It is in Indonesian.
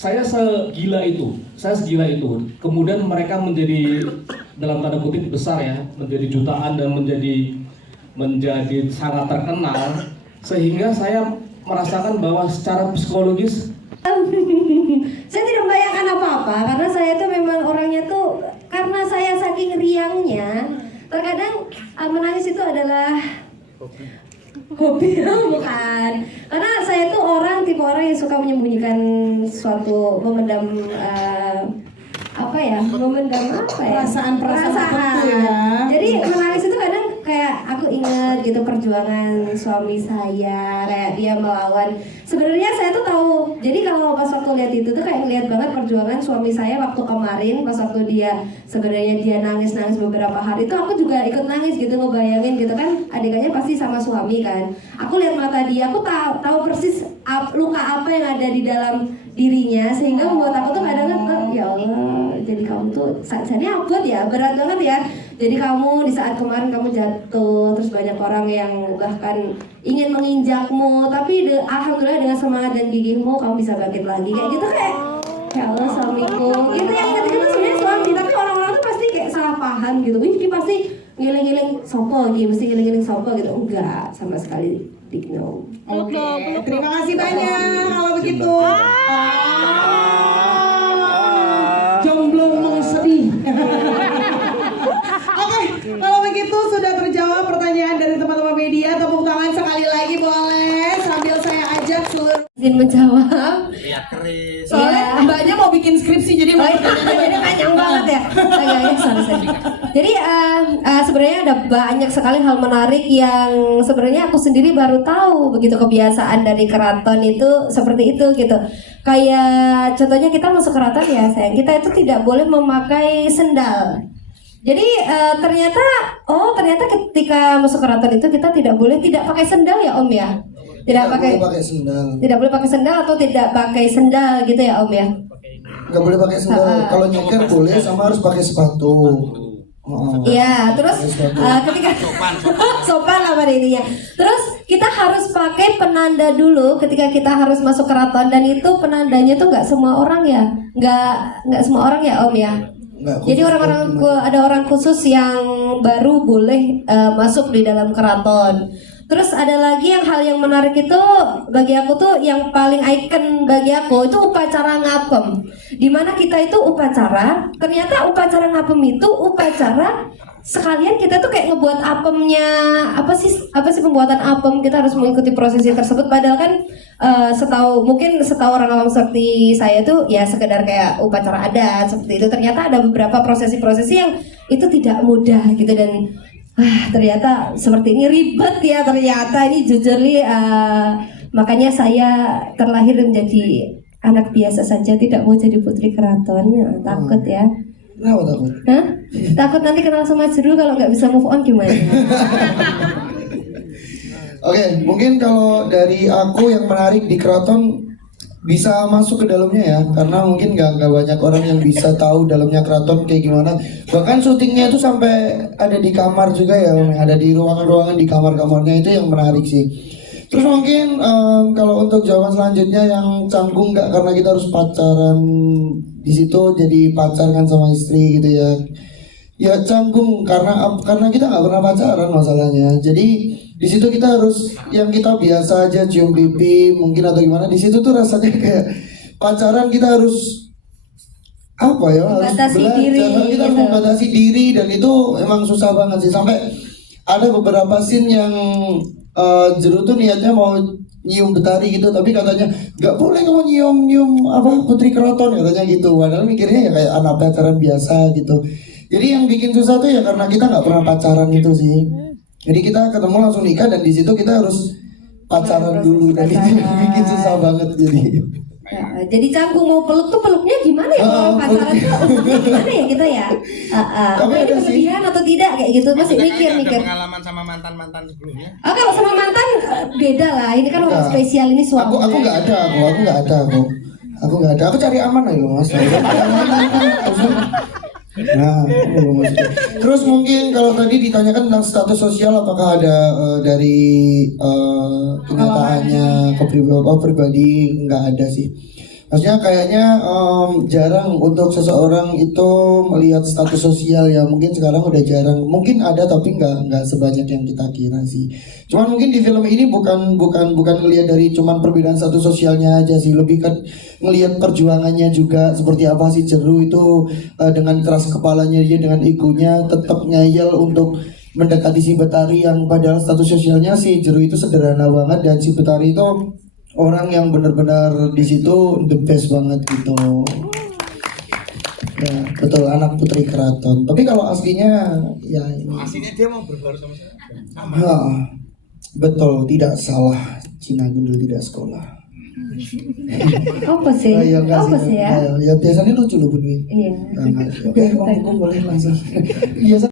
saya segila itu. Kemudian mereka menjadi dalam tanda kutip besar ya, menjadi jutaan dan menjadi sangat terkenal, sehingga saya merasakan bahwa secara psikologis saya tidak membayangkan apa-apa karena saya tuh memang orangnya tuh karena saya saking riangnya terkadang menangis itu adalah hobi bukan karena saya tuh tipe orang yang suka menyembunyikan suatu memendam perasaan ya. Jadi menangis itu kadang kayak aku ingat gitu perjuangan suami saya kayak dia melawan. Sebenarnya saya tuh tahu. Jadi kalau pas waktu lihat itu tuh kayak ngeliat banget perjuangan suami saya waktu kemarin pas waktu dia sebenarnya dia nangis beberapa hari itu aku juga ikut nangis gitu ngebayangin gitu kan adegannya pasti sama suami kan. Aku lihat mata dia, aku tahu persis luka apa yang ada di dalam dirinya sehingga membuat aku tuh kadang ya Allah jadi kamu tuh sajanya abot ya berat banget ya. Jadi kamu di saat kemarin kamu jatuh terus banyak orang yang bahkan ingin menginjakmu tapi alhamdulillah dengan semangat dan gigihmu kamu bisa bangkit lagi kayak gitu kayak ya Allah suamiku itu yang ingat itu sebenarnya suami tapi orang-orang tuh pasti kayak salah paham gitu. Wih dia pasti ngiling-ngiling sopo gitu mesti ngiling-ngiling sopo gitu enggak sama sekali. No. Oke, terima kasih banyak kalau begitu. Jomblo mau sedih. Oke, kalau begitu sudah terjawab pertanyaan dari teman-teman media. Tepuk tangan sekali lagi boleh sambil saya ajak seluruh izin menjawab. Iya keris. Soalnya mbaknya mau bikin skripsi jadi jadi panjang banget ya. Jadi sebenarnya ada banyak sekali hal menarik yang sebenarnya aku sendiri baru tahu begitu kebiasaan dari keraton itu seperti itu gitu. Kayak contohnya kita masuk keraton ya sayang kita itu tidak boleh memakai sendal. Jadi ternyata ketika masuk keraton itu kita tidak pakai sendal ya Om ya. Tidak boleh pakai sendal atau tidak pakai sendal gitu ya Om ya. Nggak boleh pakai sendal. Kalau nyeker boleh sama harus pakai sepatu. Iya, terus ketika sopan lah pada intinya. Terus kita harus pakai penanda dulu ketika kita harus masuk keraton dan itu penandanya tuh nggak semua orang ya, nggak semua orang ya Om ya. Jadi ada orang khusus yang baru boleh masuk di dalam keraton. Terus ada lagi hal yang menarik itu bagi aku tuh yang paling icon bagi aku itu upacara ngapem. Dimana kita itu ternyata upacara ngapem itu upacara sekalian kita tuh kayak ngebuat apemnya apa sih pembuatan apem kita harus mengikuti prosesi tersebut padahal kan setahu orang awam seperti saya tuh ya sekedar kayak upacara adat seperti itu ternyata ada beberapa prosesi-prosesi yang itu tidak mudah gitu dan ternyata seperti ini ribet ya ternyata ini jujur nih makanya saya terlahir menjadi anak biasa saja tidak mau jadi putri keraton takut ya. Kenapa takut? Hah? Takut nanti kenal sama Jero kalau nggak bisa move on gimana? Oke, mungkin kalau dari aku yang menarik di keraton bisa masuk ke dalamnya ya, karena mungkin nggak banyak orang yang bisa tahu dalamnya keraton kayak gimana. Bahkan syutingnya itu sampai ada di kamar juga ya, ada di ruangan-ruangan di kamar-kamarnya itu yang menarik sih. Terus mungkin kalau untuk jawaban selanjutnya yang canggung nggak karena kita harus pacaran di situ jadi pacar kan sama istri gitu ya. Ya canggung karena kita nggak pernah pacaran masalahnya. Jadi di situ kita harus yang kita biasa aja cium pipi mungkin atau gimana di situ tuh rasanya kayak pacaran kita harus apa ya harus belajar kita harus membatasi diri dan itu emang susah banget sih sampai ada beberapa scene yang Jero tuh niatnya mau nyium Betari gitu tapi katanya nggak boleh kamu nyium apa putri keraton katanya gitu padahal mikirnya ya kayak anak pacaran biasa gitu jadi yang bikin susah tuh ya karena kita nggak pernah pacaran itu sih jadi kita ketemu langsung nikah dan di situ kita harus pacaran dulu dan itu bikin susah banget jadi canggung mau peluk tuh peluknya gimana ya kalau pacaran tuh gimana ya kita ya tapi ini kelebihan atau tidak kayak gitu masih mikir pengalaman sama mantan sebelumnya kalau sama mantan beda lah ini kan orang spesial ini suami aku nggak ada aku cari aman aja mas nah terus mungkin kalau tadi ditanyakan tentang status sosial apakah ada dari kenyataannya pribadi nggak ada sih Maksudnya kayaknya jarang untuk seseorang itu melihat status sosial ya. Mungkin sekarang udah jarang. Mungkin ada tapi nggak sebanyak yang kita kira sih. Cuman mungkin di film ini bukan ngelihat dari cuman perbedaan status sosialnya aja sih. Lebih kan ngelihat perjuangannya juga. Seperti apa sih Jeru itu dengan keras kepalanya dia, dengan egonya tetap ngeyel untuk mendekati si Betari yang padahal status sosialnya si Jeru itu sederhana banget, dan si Betari itu orang yang benar-benar di situ the best banget gitu. Ya betul, anak putri keraton. Tapi kalau aslinya ya ini. Aslinya dia mau berbaur sama saya. Sama. Ya, betul, tidak salah. Cina Gundul tidak sekolah. Apa sih? Ya, enggak Apa sih ya? Ya biasanya lucu loh Bun Wi. Iya. Oke, kamu boleh langsung. Biasa